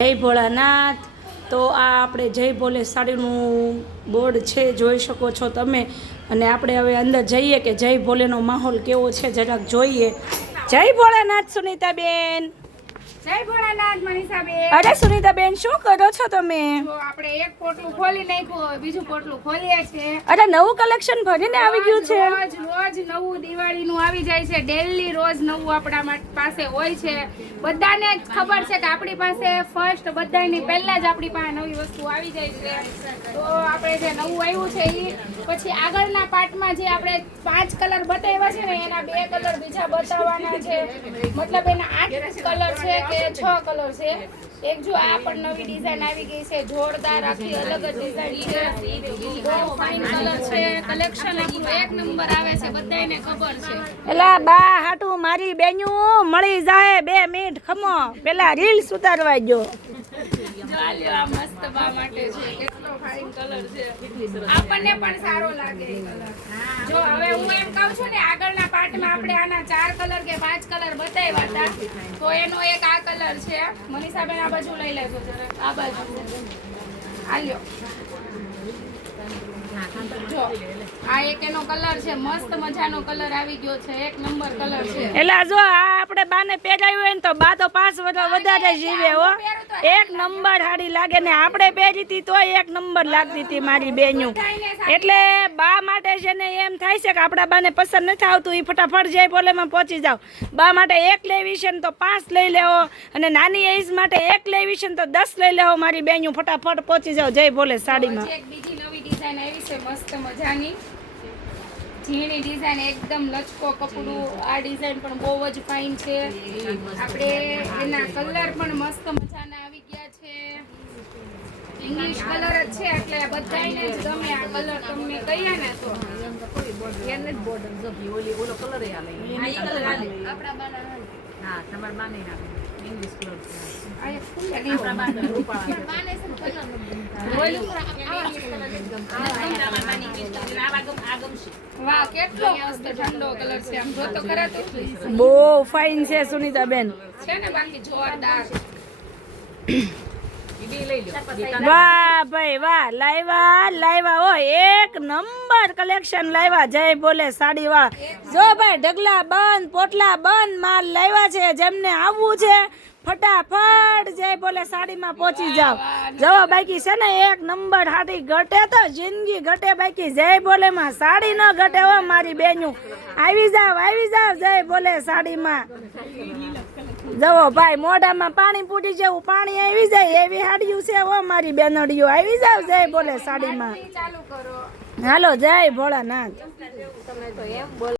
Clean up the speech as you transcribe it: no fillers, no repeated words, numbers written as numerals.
જય ભોળાનાથ। તો આ આપણે જય ભોલે સાડીનું બોર્ડ છે, જોઈ શકો છો તમે। અને આપણે હવે અંદર જઈએ કે જય ભોલેનો માહોલ કેવો છે જરાક જોઈએ। જય ભોળાનાથ સુનીતાબેન। જય ભોળાનાથ મનીષાબેન। અરે સુનીતાબેન શું કરો છો તમે? જો આપણે એક પોટલું ખોલી નાખ્યું, બીજું પોટલું ખોલીએ છે। અરે નવું કલેક્શન ભરીને આવી ગયું છે। રોજ નવું દિવાળીનું આવી જાય છે, ડેલી રોજ નવું આપણા પાસે હોય છે। બધાને જ ખબર છે કે આપણી પાસે ફર્સ્ટ બધાની પહેલા જ આપણી પાસે નવી વસ્તુ આવી જાય છે। તો આપણે જે નવું આવ્યું છે એ પછી આગળના પાર્ટમાં જે આપણે 5 કલર બતાવ્યા છે ને એના 2 કલર બીજા બતાવવાના છે, મતલબ એના 8 કલર છે કે 6 કલર છે। એક જો આ પણ નવી ડિઝાઇન આવી ગઈ છે, જોરદાર આખી અલગ જ ડિઝાઇન છે, બહુ ફાઇન કલર છે। કલેક્શન આપણું એક નંબર આવે છે, બધાને ખબર છે। એલા બા હાટુ મારી બેન્યું મળી જાય 2 મિનિટ ખમો, પેલા રીલ્સ ઉતારવા ગયો। ચાલ્યો આ મસ્ત બા માટે છે, કેટલો ફાઇન કલર છે, આપણને પણ સારો લાગે એ કલર। જો હવે હું એમ કહું છું ને આગળના પાર્ટમાં આપણે આના 4 કલર કે 5 કલર બતાવ્યા હતા, તો એનો એક આ કલર છે। મનીષાબેન આ બાજુ લઈ લેજો જરા, આ બાજુ આલ્યો। જો આ એક એનો કલર છે, મસ્ત મજાનો કલર આવી ગયો છે, એક નંબર કલર છે। એલા જો આ આપણે બાને પહેરાયું હોય ને તો બા તો 5 વર્ષ વધારે જીવે હો। એક નંબર સાડી લાગે ને આપણે પહેરી હતી તો એક નંબર લાગતી હતી મારી બેન્યું। એટલે બા માટે છે ને એમ થાય છે કે આપણા બાને પસંદ નથી આવતું એ ફટાફટ જય ભોલેમાં પહોંચી જાવ। બા માટે એક લેવી છે ને તો 5 લઈ લેવો, અને નાની એજ માટે એક લેવી છે ને તો 10 લઈ લેવો મારી બેન્યું, ફટાફટ પહોંચી જાવ જય ભોલે સાડીમાં। એક બીજી નવી ડિઝાઇન આવી છે મસ્ત મજાની, ઝીણી ડિઝાઇન, એકદમ લચકો કપડું। આ ડિઝાઇન પણ બહુ જ ફાઇન છે, આપણે એના કલર પણ મસ્ત મજાના આવી ગયા છે, ઇંગ્લિશ કલર જ છે એટલે બધાને જ ગમે આ કલર। તમને કહીએ ને તો એને જ બોર્ડર જબી ઓલી ઓલો કલર એ આલે, આ ઈ કલર આલે આપડા બાના હા તમાર બાને ના ઇંગ્લિશ કલર છે, આ એક ફૂલ લાગે આપડા બાને રૂપાળા બાને છે કલર નથી ઓલી ઇંગ્લિશ કલર જ ગમતો તમાર બાની ઇંગ્લિશ કલર આવા આગમ છે। વાહ કેટલો મસ્ત ઠંડો કલર છે, આમ જો તો ખરા તો બહુ ફાઇન છે સુનીતાબેન છે ને, બાકી જોરદાર। વાહ ભાઈ વાહ, લાવ્યા હો એક નંબર કલેક્શન લાવ્યા જય ભોલે સાડી વાળા। જો ભાઈ ઢગલા બંધ પોટલા બંધ માલ લાવ્યા છે, જેમને આવવું છે ફટાફટ જય ભોલે સાડીમાં પહોંચી જાવ। જો બાકી છે ને એક નંબર સાડી ઘટે તો જિંદગી ઘટે, બાકી જય ભોલેમાં સાડી ન ઘટે હો મારી બેન્યું। આવી જાવ જય ભોલે સાડીમાં। જવો ભાઈ મોઢામાં પાણી પૂરી જેવું પાણી આવી જાય એવી સાડીયું છે હો મારી બેનડીઓ। આવી જાવ જય ભોલે સાડીમાં। હાલો જય ભોળાનાથ।